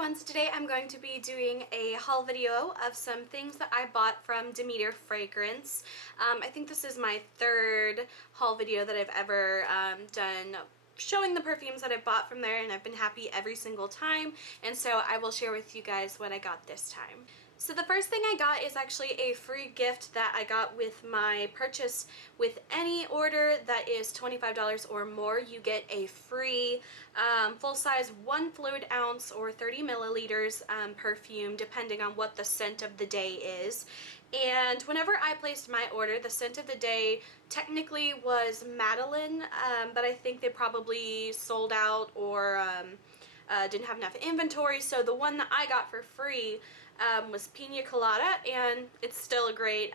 everyone, so today I'm going to be doing a haul video of some things that I bought from Demeter Fragrance. I think this is my third haul video that I've ever done showing the perfumes that I've bought from there, and I've been happy every single time, and so I will share with you guys what I got this time. So the first thing I got is actually a free gift that I got with my purchase. With any order that is $25 or more, you get a free full-size 1 fluid ounce or 30 milliliters perfume, depending on what the scent of the day is. And whenever I placed my order, the scent of the day technically was Madeline, but I think they probably sold out or didn't have enough inventory, so the one that I got for free was Pina Colada, and it's still a great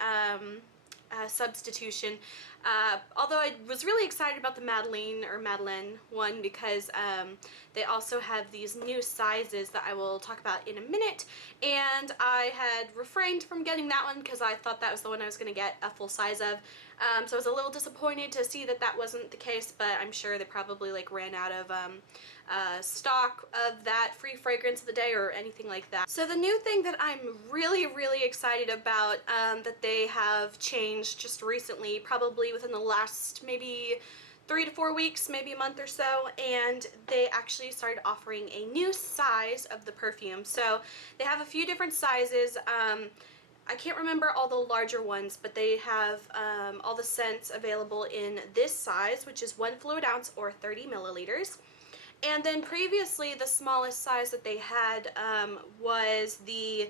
substitution. Although I was really excited about the Madeline one because they also have these new sizes that I will talk about in a minute, and I had refrained from getting that one because I thought that was the one I was going to get a full size of. So I was a little disappointed to see that that wasn't the case, but I'm sure they probably like ran out of stock of that free fragrance of the day or anything like that. So the new thing that I'm really excited about that they have changed just recently, probably within the last maybe 3 to 4 weeks, maybe a month or so, and they actually started offering a new size of the perfume. So they have a few different sizes. I can't remember all the larger ones, but they have all the scents available in this size, which is 1 fluid ounce or 30 milliliters. And then previously the smallest size that they had was the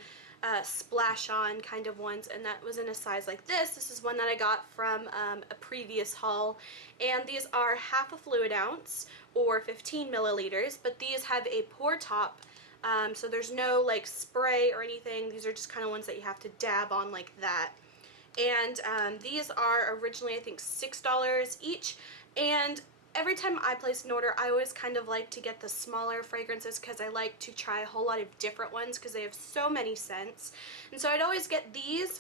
splash on kind of ones, and that was in a size like this. This is one that I got from a previous haul, and these are half a fluid ounce or 15 milliliters, but these have a pour top. So there's no like spray or anything. These are just kind of ones that you have to dab on like that. And these are originally I think $6 each, and every time I place an order, I always kind of like to get the smaller fragrances because I like to try a whole lot of different ones because they have so many scents. And so I'd always get these,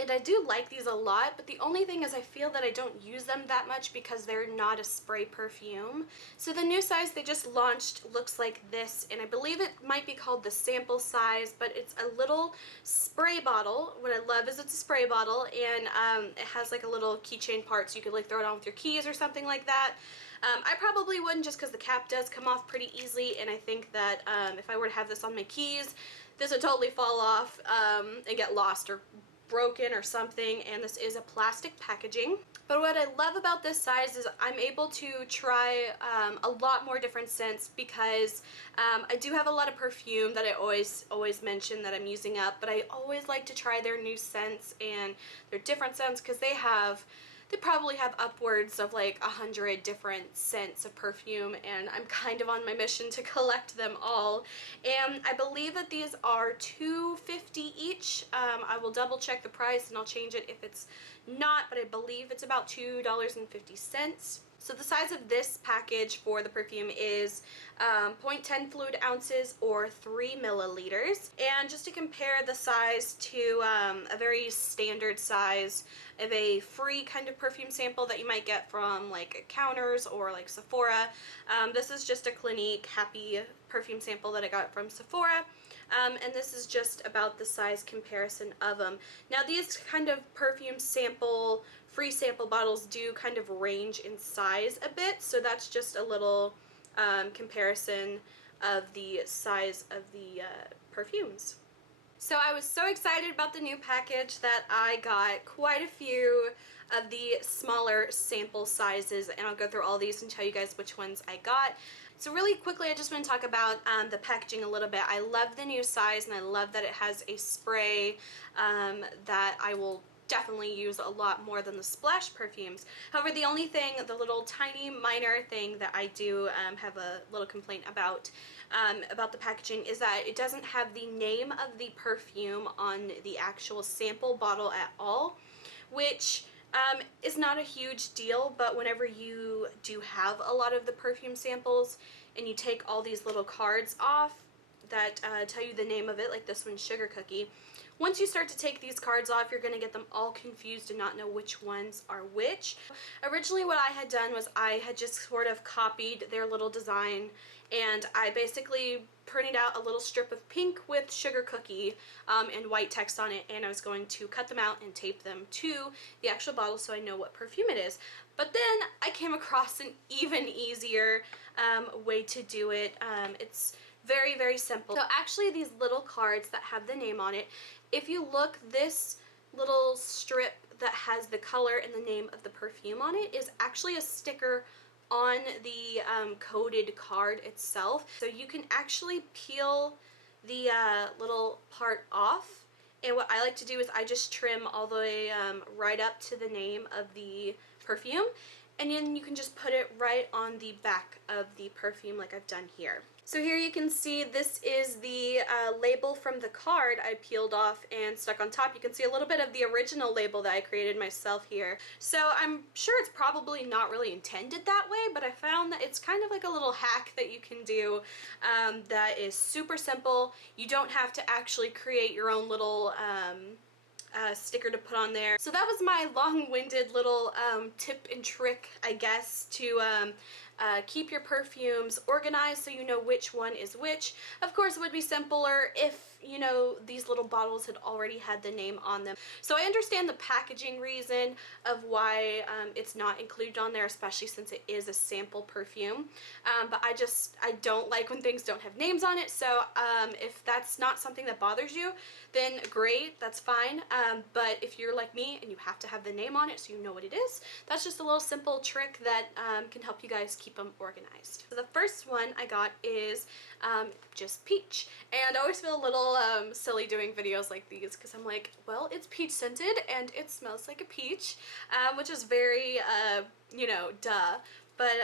and I do like these a lot, but the only thing is I feel that I don't use them that much because they're not a spray perfume. So the new size they just launched looks like this, and I believe it might be called the sample size, but it's a little spray bottle. What I love is it's a spray bottle, and it has like a little keychain part, so you could like throw it on with your keys or something like that. I probably wouldn't, just because the cap does come off pretty easily, and I think that if I were to have this on my keys, this would totally fall off and get lost or broken or something, and this is a plastic packaging. But what I love about this size is I'm able to try a lot more different scents because I do have a lot of perfume that I always mention that I'm using up, but I always like to try their new scents and their different scents because they probably have upwards of like 100 different scents of perfume, and I'm kind of on my mission to collect them all. And I believe that these are $2.50 each. I will double check the price and I'll change it if it's not, but I believe it's about $2.50. So the size of this package for the perfume is 0.10 fluid ounces or 3 milliliters. And just to compare the size to a very standard size of a free kind of perfume sample that you might get from like Counters or like Sephora, this is just a Clinique Happy perfume sample that I got from Sephora. And this is just about the size comparison of them. Now these kind of perfume sample, free sample bottles do kind of range in size a bit, so that's just a little comparison of the size of the perfumes. So I was so excited about the new package that I got quite a few of the smaller sample sizes, and I'll go through all these and tell you guys which ones I got. So really quickly, I just want to talk about the packaging a little bit. I love the new size, and I love that it has a spray that I will definitely use a lot more than the splash perfumes. However, the only thing, the little tiny minor thing that I do have a little complaint about the packaging is that it doesn't have the name of the perfume on the actual sample bottle at all, which is not a huge deal, but whenever you do have a lot of the perfume samples and you take all these little cards off that tell you the name of it, like this one's Sugar Cookie, once you start to take these cards off, you're going to get them all confused and not know which ones are which. Originally what I had done was I had just sort of copied their little design, and I basically printed out a little strip of pink with sugar cookie and white text on it, and I was going to cut them out and tape them to the actual bottle so I know what perfume it is. But then I came across an even easier way to do it. It's very, very simple. So actually these little cards that have the name on it, if you look, this little strip that has the color and the name of the perfume on it is actually a sticker on the coded card itself. So you can actually peel the little part off, and what I like to do is I just trim all the way right up to the name of the perfume, and then you can just put it right on the back of the perfume like I've done here. So here you can see this is the label from the card I peeled off and stuck on top. You can see a little bit of the original label that I created myself here. So I'm sure it's probably not really intended that way, but I found that it's kind of like a little hack that you can do that is super simple. You don't have to actually create your own little sticker to put on there. So that was my long-winded little tip and trick, I guess, to keep your perfumes organized so you know which one is which. Of course, it would be simpler if, you know, these little bottles had already had the name on them. So I understand the packaging reason of why it's not included on there, especially since it is a sample perfume. But I don't like when things don't have names on it. So if that's not something that bothers you, then great, that's fine. But if you're like me and you have to have the name on it so you know what it is, that's just a little simple trick that can help you guys keep them organized. So the first one I got is just peach, and I always feel a little silly doing videos like these because I'm like, well, it's peach scented and it smells like a peach, which is very you know, duh. But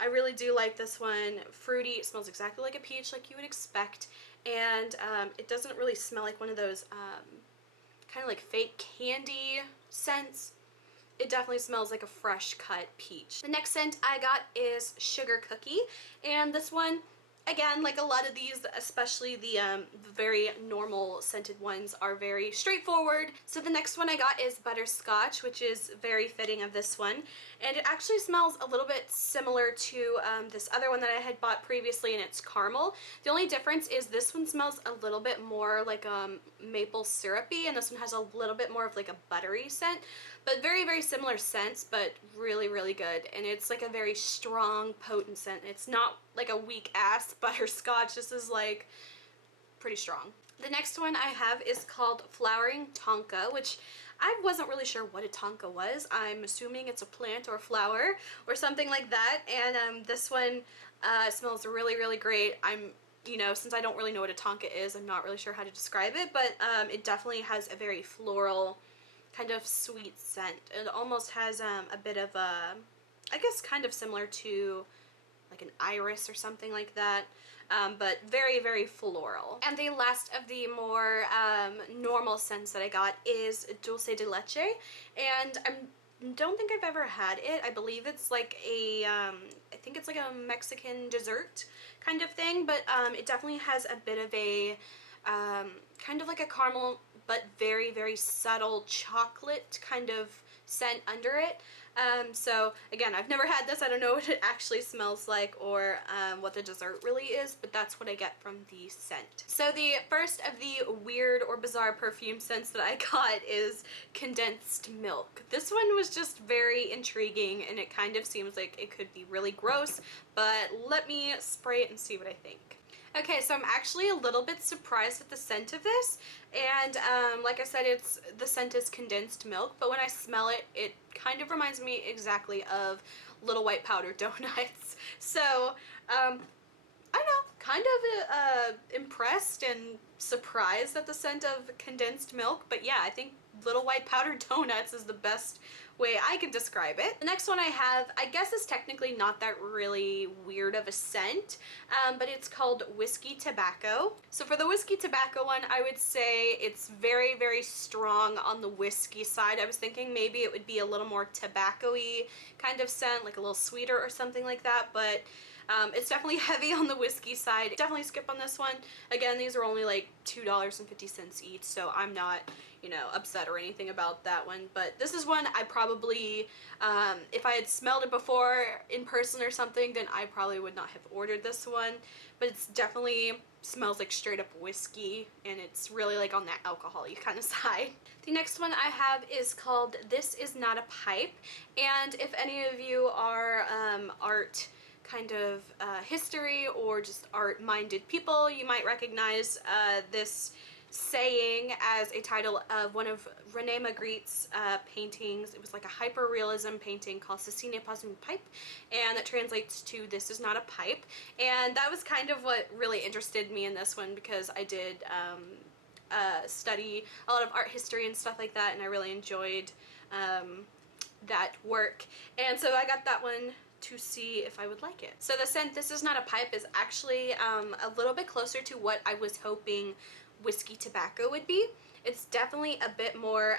I really do like this one. Fruity, it smells exactly like a peach, like you would expect, and it doesn't really smell like one of those kind of like fake candy scents. It definitely smells like a fresh cut peach. The next scent I got is Sugar Cookie, and this one, again, like a lot of these, especially the very normal scented ones, are very straightforward. So the next one I got is Butterscotch, which is very fitting of this one. And it actually smells a little bit similar to this other one that I had bought previously, and it's caramel. The only difference is this one smells a little bit more like maple syrupy, and this one has a little bit more of like a buttery scent. But very, very similar scents, but really, really good. And it's like a very strong, potent scent. It's not like a weak-ass butterscotch. This is like pretty strong. The next one I have is called Flowering Tonka, which I wasn't really sure what a tonka was. I'm assuming it's a plant or a flower or something like that. And this one smells really, really great. You know, since I don't really know what a tonka is, I'm not really sure how to describe it, but it definitely has a very floral, kind of sweet scent. It almost has a bit of a, I guess, kind of similar to like an iris or something like that, but very, very floral. And the last of the more normal scents that I got is Dulce de Leche, and I don't think I've ever had it. I believe it's like a, I think it's like a Mexican dessert kind of thing, but it definitely has a bit of a kind of like a caramel, but very, very subtle chocolate kind of scent under it. So again, I've never had this. I don't know what it actually smells like or what the dessert really is, but that's what I get from the scent. So the first of the weird or bizarre perfume scents that I got is Condensed Milk. This one was just very intriguing, and it kind of seems like it could be really gross, but let me spray it and see what I think. Okay, so I'm actually a little bit surprised at the scent of this, and like I said, the scent is condensed milk, but when I smell it, it kind of reminds me exactly of Little White Powder donuts. So, I don't know, kind of impressed and surprised at the scent of condensed milk, but yeah, I think Little White Powder donuts is the best way I can describe it. The next one I have, I guess, is technically not that really weird of a scent, but it's called Whiskey Tobacco. So for the Whiskey Tobacco one, I would say it's very, very strong on the whiskey side. I was thinking maybe it would be a little more tobacco-y kind of scent, like a little sweeter or something like that, but It's definitely heavy on the whiskey side. Definitely skip on this one. Again, these are only like $2.50 each, so I'm not, you know, upset or anything about that one. But this is one I probably, if I had smelled it before in person or something, then I probably would not have ordered this one. But it's definitely smells like straight up whiskey, and it's really like on that alcohol-y kind of side. The next one I have is called This Is Not a Pipe, and if any of you are art kind of history or just art-minded people, you might recognize this saying as a title of one of Rene Magritte's paintings. It was like a hyper-realism painting called Ceci n'est pas une pipe, and that translates to This Is Not a Pipe. And that was kind of what really interested me in this one, because I did study a lot of art history and stuff like that, and I really enjoyed that work, and so I got that one to see if I would like it. So the scent This Is Not a Pipe is actually a little bit closer to what I was hoping whiskey tobacco would be. It's definitely a bit more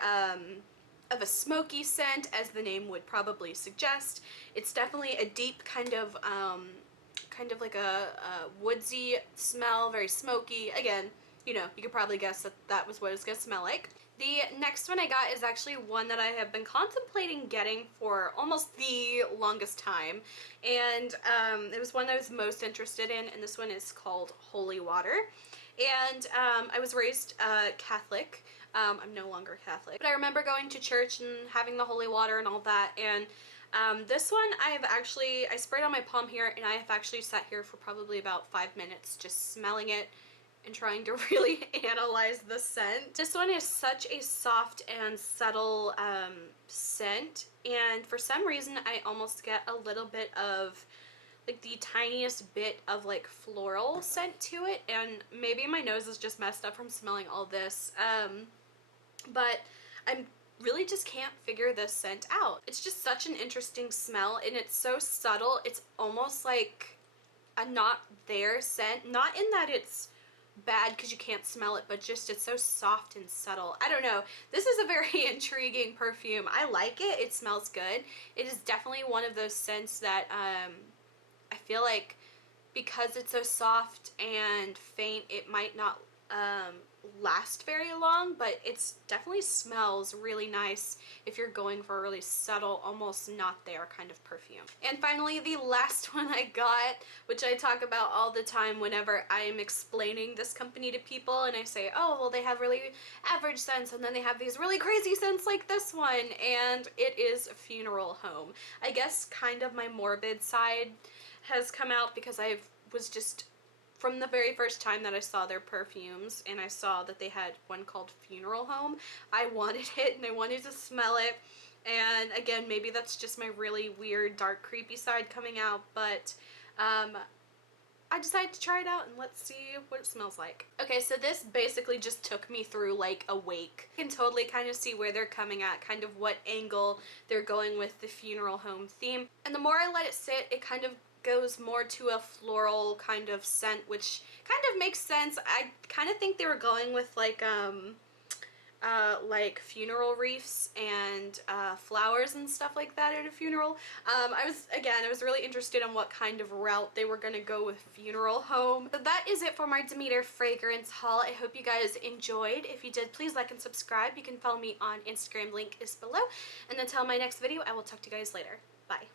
of a smoky scent, as the name would probably suggest. It's definitely a deep kind of like a woodsy smell, very smoky. Again, you know, you could probably guess that that was what it's gonna smell like. The next one I got is actually one that I have been contemplating getting for almost the longest time, and it was one I was most interested in, and this one is called Holy Water. And I was raised Catholic. I'm no longer Catholic, but I remember going to church and having the holy water and all that, and this one I sprayed on my palm here, and I have actually sat here for probably about 5 minutes just smelling it and trying to really analyze the scent. This one is such a soft and subtle scent, and for some reason I almost get a little bit of like the tiniest bit of like floral scent to it, and maybe my nose is just messed up from smelling all this, but I really just can't figure this scent out. It's just such an interesting smell, and it's so subtle. It's almost like a not there scent, not in that it's bad because you can't smell it, but just it's so soft and subtle. I don't know. This is a very intriguing perfume. I like it. It smells good. It is definitely one of those scents that I feel like because it's so soft and faint, it might not last very long, but it's definitely smells really nice if you're going for a really subtle, almost not there kind of perfume. And finally, the last one I got, which I talk about all the time whenever I'm explaining this company to people, and I say, oh, well, they have really average scents, and then they have these really crazy scents like this one, and it is Funeral Home. I guess kind of my morbid side has come out because I was just, from the very first time that I saw their perfumes and I saw that they had one called Funeral Home, I wanted it and I wanted to smell it. And again, maybe that's just my really weird, dark, creepy side coming out, but I decided to try it out and let's see what it smells like. Okay, so this basically just took me through like a wake. You can totally kind of see where they're coming at, kind of what angle they're going with the Funeral Home theme. And the more I let it sit, it kind of goes more to a floral kind of scent, which kind of makes sense. I kind of think they were going with like funeral wreaths and flowers and stuff like that at a funeral. I was really interested in what kind of route they were gonna go with Funeral Home. So that is it for my Demeter fragrance haul. I hope you guys enjoyed. If you did, please like and subscribe. You can follow me on Instagram, link is below. And until my next video, I will talk to you guys later. Bye.